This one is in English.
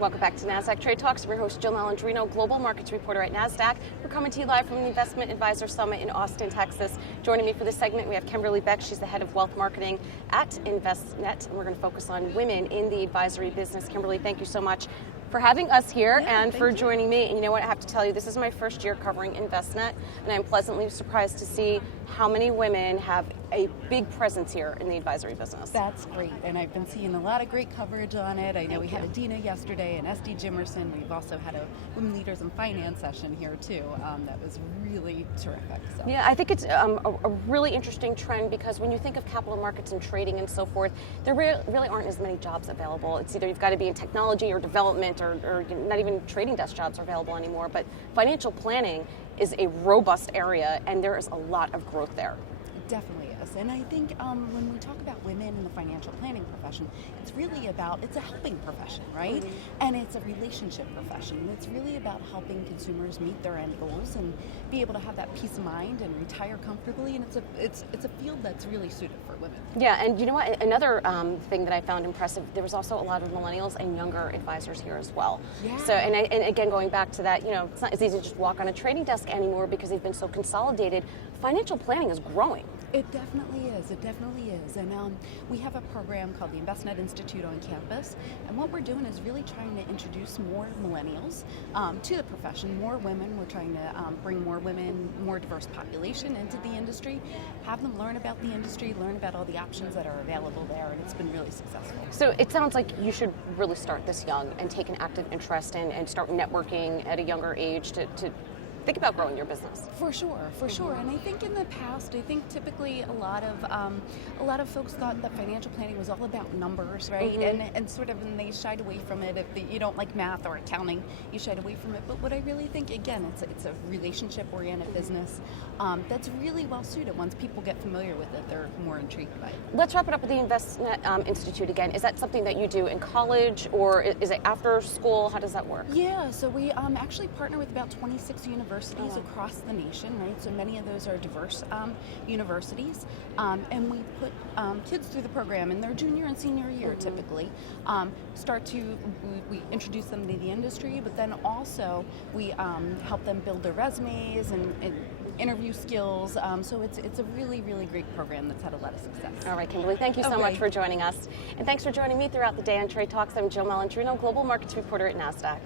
Welcome back to Nasdaq Trade Talks. I'm your host, Jill Malandrino, Global Markets Reporter at Nasdaq. We're coming to you live from the Investment Advisor Summit in Austin, Texas. Joining me for this segment, we have Kimberly Beck. She's the head of wealth marketing at InvestNet, and we're going to focus on women in the advisory business. Kimberly, thank you so much for having us here and for joining me. And you know what, I have to tell you, this is my first year covering InvestNet, and I'm pleasantly surprised to see how many women have a big presence here in the advisory business. That's great, and I've been seeing a lot of great coverage on it. I know we had Adina yesterday and SD Jimerson. We've also had a Women Leaders in Finance session here too. That was really terrific. So. Yeah, I think it's a really interesting trend because when you think of capital markets and trading and so forth, there really aren't as many jobs available. It's either you've got to be in technology or development or not even trading desk jobs are available anymore, but financial planning is a robust area and there is a lot of growth there. It definitely is, and I think when we talk about women in the financial planning profession, it's really about, it's a helping profession, right? Mm-hmm. And it's a relationship profession. It's really about helping consumers meet their end goals and be able to have that peace of mind and retire comfortably, and it's a field that's really suited for women. Yeah, and you know what, another thing that I found impressive, there was also a lot of millennials and younger advisors here as well. Yeah. So, and again, going back to that, you know, it's not as easy to just walk on a trading desk anymore because they've been so consolidated. Financial planning is growing. It definitely is. It definitely is. And we have a program called the InvestNet Institute on campus. And what we're doing is really trying to introduce more millennials to the profession, more women. We're trying to bring more women, more diverse population into the industry, have them learn about the industry, learn about all the options that are available there, and it's been really successful. So it sounds like you should really start this young and take an active interest and start networking at a younger age to think about growing your business. For sure. And I think in the past, typically a lot of folks thought that financial planning was all about numbers, right? Mm-hmm. And they shied away from it. If you don't like math or accounting, you shied away from it. But what I really think, again, it's a relationship-oriented business that's really well suited. Once people get familiar with it, they're more intrigued by it. Let's wrap it up with the InvestNet Institute again. Is that something that you do in college, or is it after school? How does that work? Yeah, so we actually partner with about 26 universities across the nation, right? So many of those are diverse universities, and we put kids through the program in their junior and senior year typically. We introduce them to the industry, but then also we help them build their resumes and interview skills. So it's a really, really great program that's had a lot of success. All right, Kimberly, thank you so much for joining us. And thanks for joining me throughout the day on Trade Talks. I'm Jill Malandrino, Global Markets Reporter at Nasdaq.